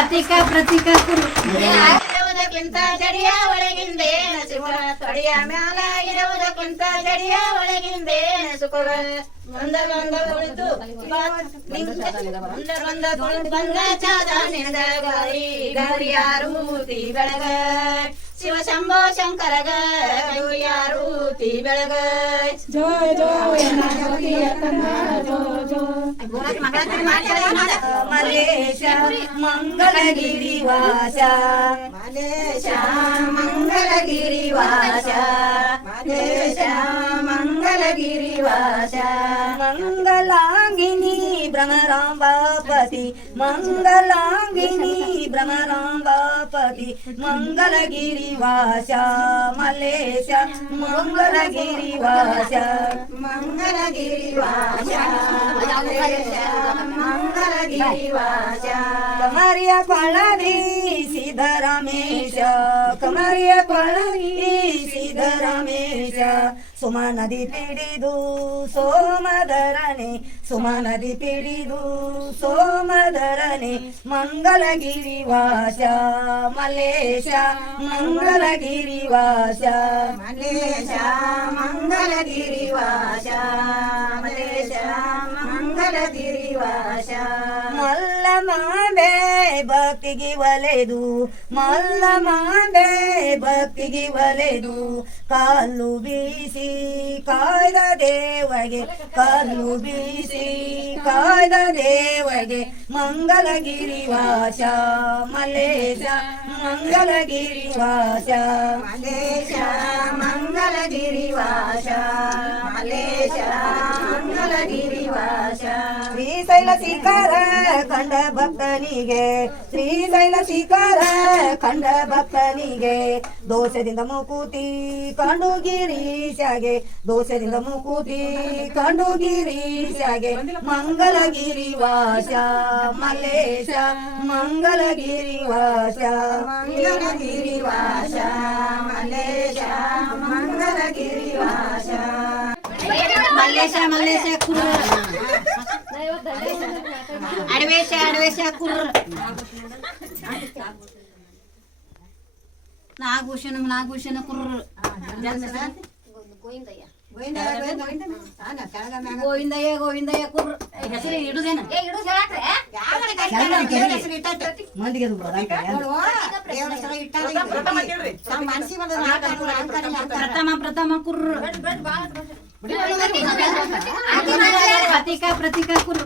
ಪತಿಕ ಪ್ರತಿಕ ಕುರು. ಇರುವುದಕ್ಕಿಂತ ಜಡಿಯ ಒಳಗಿಂದೆ ಸುಖ ತೊಡೆಯ ಮ್ಯಾಲ ಇರುವುದಕ್ಕಿಂತ ಜಡಿಯ ಒಳಗಿಂದೆ ಸುಖ ಒಂದರೊಂದ ಕುಳಿತು ಒಂದರೊಂದ ಕುಳಿತು ಬಂದ ಚಾದ ನಿನದ ಗೌರಿ ಗೌರಿ ಯಾರು ಮೂರ್ತಿ ಬೆಳಗ. ಶಿವ ಶಂಭೋ ಶಂಕರಗ ಗೌರಿ ಯಾರು ಮೂರ್ತಿ ಬೆಳಗ. ಜೋ ಜೋ ವಾಸ ಮಲೇಶ ಮಂಗಳಗಿರಿ ವಾಸ ಮಲೇಶ ಮಂಗಳಗಿರಿ ವಾಸ ಮಂಗಲಾಂಗಿನಿ ಭ್ರಮರಾಂಬಾಪತಿ ಮಂಗಲಾಂಗಿನಿ ಭ್ರಮರಾಂಬಾಪತಿ ಮಂಗಲಗಿರಿ ವಾಸ ಮಲೇಶ ಮಂಗಲಗಿರಿ ವಾಸ ಮಂಗಳಗಿರಿ ವಾಸ ಮಲೇಶ ಮಂಗಳಗಿರಿ ವಾಸ ಕಮರಿಯ ಕೊಳದಿ ಸಿದ್ದರಾಮೇಶ. ಕಮರಿಯ ಕೊಳದಿ ಸಿದ್ದರಾಮೇಶ. ಸುಮ ನದಿ ಪಿಡಿದು ಸೋಮಧರಣಿ ಸುಮ ನದಿ ಪಿಡಿದು ಸೋಮಧರಣಿ ಮಂಗಲಗಿರಿ ವಾಸ ಮಲೇಶ ಮಂಗಲಗಿರಿ ವಾಸ ಮಲೇಶ ಮಂಗಲಗಿರಿ ವಾಸ ಮಲೇಶ ಮಂಗಲಗಿರಿ ವಾಸ ಭಕ್ತಿಗೆ ಒಲೆದು ಮಲ್ಲ ಮಾಂಬೆ ಭಕ್ತಿಗೆ ಒಲೆದು ಕಾಲು ಬೀಸಿ ಕಾಯ್ದ ದೇವಗೆ ಕಾಲು ಬೀಸಿ ಕಾಯ್ದ ದೇವಗೆ ಮಂಗಲಗಿರಿ ವಾಸ ಮಲೇಶ ಮಂಗಲಗಿರಿ ವಾಸ ಮಲೇಶ ಮಂಗಳಗಿರಿ ವಾಸ ಮಲೇಶ ಮಂಗಳಗಿರಿ ವಾಸ ಶ್ರೀಶೈಲ ಶಿಖರ ಕಂಡ ಭಕ್ತನಿಗೆ ಶ್ರೀಶೈಲ ಶಿಖರ ಕಂಡ ಭಕ್ತನಿಗೆ, ದೋಷದಿಂದ ಮುಕುತಿ ಕಂಡು ಗಿರೀಶಗೆ ದೋಷದಿಂದ ಮುಕುತಿ ಕಂಡು ಗಿರೀಶಗೆ ಮಂಗಲಗಿರಿ ವಾಸ ಮಲ್ಲೇಶ, ಮಂಗಲಗಿರಿ ವಾಸ ಮಂಗಲಗಿರಿ ವಾಸ ಮಲೇಶ ಮಂಗಲಗಿರಿ ವಾಸ. ಮಲ್ಲೇಶ ಮಲ್ಲೇಶ ಕುರ್ರ ಅಡವೇಶ ಅಡವೇಶ ಕುರ್ರ ನಾಗಭೂಷಣ ನಾಗಭೂಷಣ ಕುರ್ರ ಗೋವಿಂದಯ್ಯ ಗೋವಿಂದಯ್ಯ ಕುರ್ರ ಹೆಸರು ಇಡುದೇನ? ಮಂದಿಗೆ ಪ್ರಥಮ ಪ್ರಥಮ ಕುರ್ರ ಪ್ರತೀಕ ಪ್ರತೀಕ ಕುರ್ರ